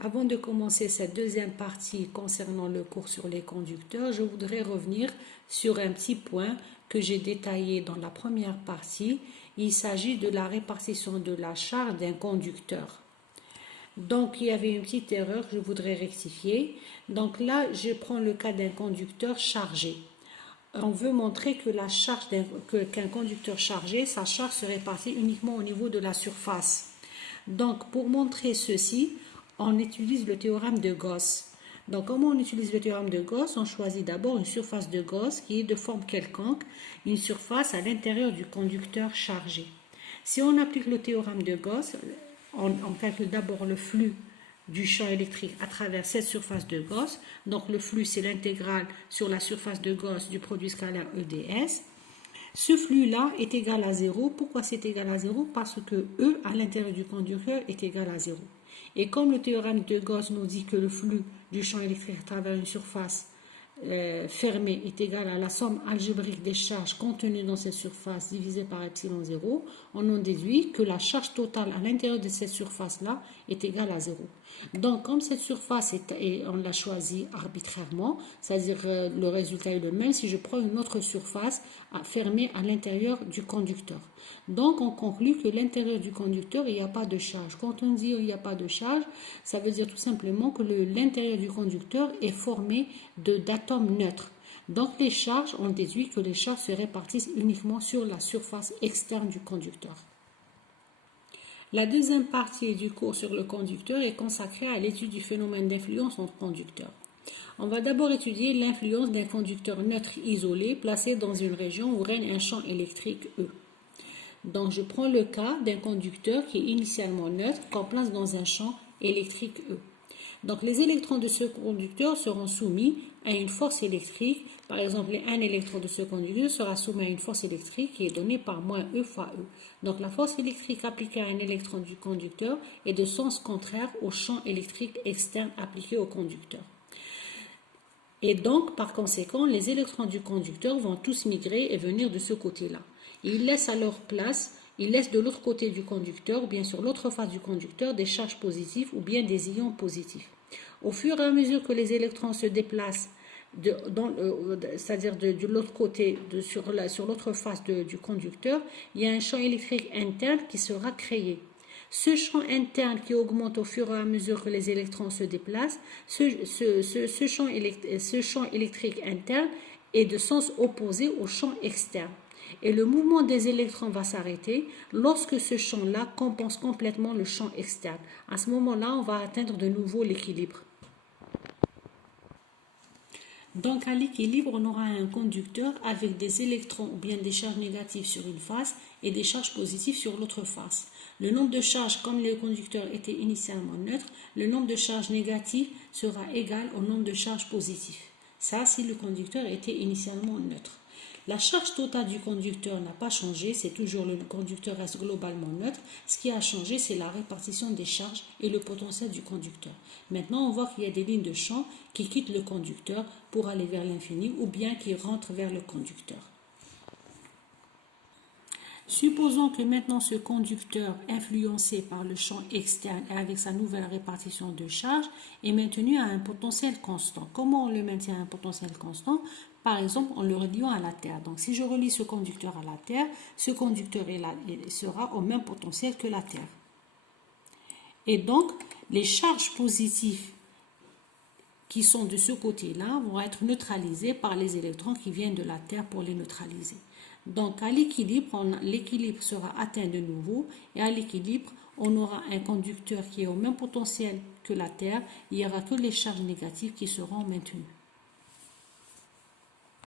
Avant de commencer cette deuxième partie concernant le cours sur les conducteurs, je voudrais revenir sur un petit point que j'ai détaillé dans la première partie. Il s'agit de la répartition de la charge d'un conducteur. Donc, il y avait une petite erreur que je voudrais rectifier. Donc là, je prends le cas d'un conducteur chargé. On veut montrer que la charge qu'un conducteur chargé, sa charge se répartit uniquement au niveau de la surface. Donc, pour montrer ceci, on utilise le théorème de Gauss. Donc, comment on utilise le théorème de Gauss? On choisit d'abord une surface de Gauss qui est de forme quelconque, une surface à l'intérieur du conducteur chargé. Si on applique le théorème de Gauss, on calcule d'abord le flux du champ électrique à travers cette surface de Gauss. Donc, le flux, c'est l'intégrale sur la surface de Gauss du produit scalaire EdS. Ce flux-là est égal à 0. Pourquoi c'est égal à 0? Parce que E à l'intérieur du conducteur est égal à 0. Et comme le théorème de Gauss nous dit que le flux du champ électrique à travers une surface fermée est égal à la somme algébrique des charges contenues dans cette surface divisée par epsilon 0, on en déduit que la charge totale à l'intérieur de cette surface-là est égale à 0. Donc, comme cette surface, on l'a choisie arbitrairement, c'est-à-dire le résultat est le même si je prends une autre surface fermée à l'intérieur du conducteur. Donc, on conclut que l'intérieur du conducteur, il n'y a pas de charge. Quand on dit il n'y a pas de charge, ça veut dire tout simplement que l'intérieur du conducteur est formé d'atomes neutres. Donc, les charges, on déduit que les charges se répartissent uniquement sur la surface externe du conducteur. La deuxième partie du cours sur le conducteur est consacrée à l'étude du phénomène d'influence entre conducteurs. On va d'abord étudier l'influence d'un conducteur neutre isolé placé dans une région où règne un champ électrique E. Donc, je prends le cas d'un conducteur qui est initialement neutre qu'on place dans un champ électrique E. Donc, les électrons de ce conducteur seront soumis à une force électrique. Par exemple, un électron de ce conducteur sera soumis à une force électrique qui est donnée par moins E fois E. Donc, la force électrique appliquée à un électron du conducteur est de sens contraire au champ électrique externe appliqué au conducteur. Et donc, par conséquent, les électrons du conducteur vont tous migrer et venir de ce côté-là. Ils laissent à leur place, ils laissent de l'autre côté du conducteur, ou bien sur l'autre face du conducteur, des charges positives ou bien des ions positifs. Au fur et à mesure que les électrons se déplacent, c'est-à-dire de l'autre côté, sur l'autre face du conducteur, il y a un champ électrique interne qui sera créé. Ce champ interne qui augmente au fur et à mesure que les électrons se déplacent, ce champ électrique interne est de sens opposé au champ externe. Et le mouvement des électrons va s'arrêter lorsque ce champ-là compense complètement le champ externe. À ce moment-là, on va atteindre de nouveau l'équilibre. Donc, à l'équilibre, on aura un conducteur avec des électrons ou bien des charges négatives sur une face et des charges positives sur l'autre face. Le nombre de charges, comme le conducteur était initialement neutre, le nombre de charges négatives sera égal au nombre de charges positives. Ça, si le conducteur était initialement neutre. La charge totale du conducteur n'a pas changé, c'est toujours le conducteur reste globalement neutre. Ce qui a changé, c'est la répartition des charges et le potentiel du conducteur. Maintenant, on voit qu'il y a des lignes de champ qui quittent le conducteur pour aller vers l'infini ou bien qui rentrent vers le conducteur. Supposons que maintenant ce conducteur influencé par le champ externe et avec sa nouvelle répartition de charge est maintenu à un potentiel constant. Comment on le maintient à un potentiel constant? Par exemple, en le reliant à la Terre. Donc, si je relie ce conducteur à la Terre, ce conducteur sera au même potentiel que la Terre. Et donc, les charges positives qui sont de ce côté-là vont être neutralisées par les électrons qui viennent de la Terre pour les neutraliser. Donc, à l'équilibre, l'équilibre sera atteint de nouveau et à l'équilibre, on aura un conducteur qui est au même potentiel que la Terre. Il n'y aura que les charges négatives qui seront maintenues.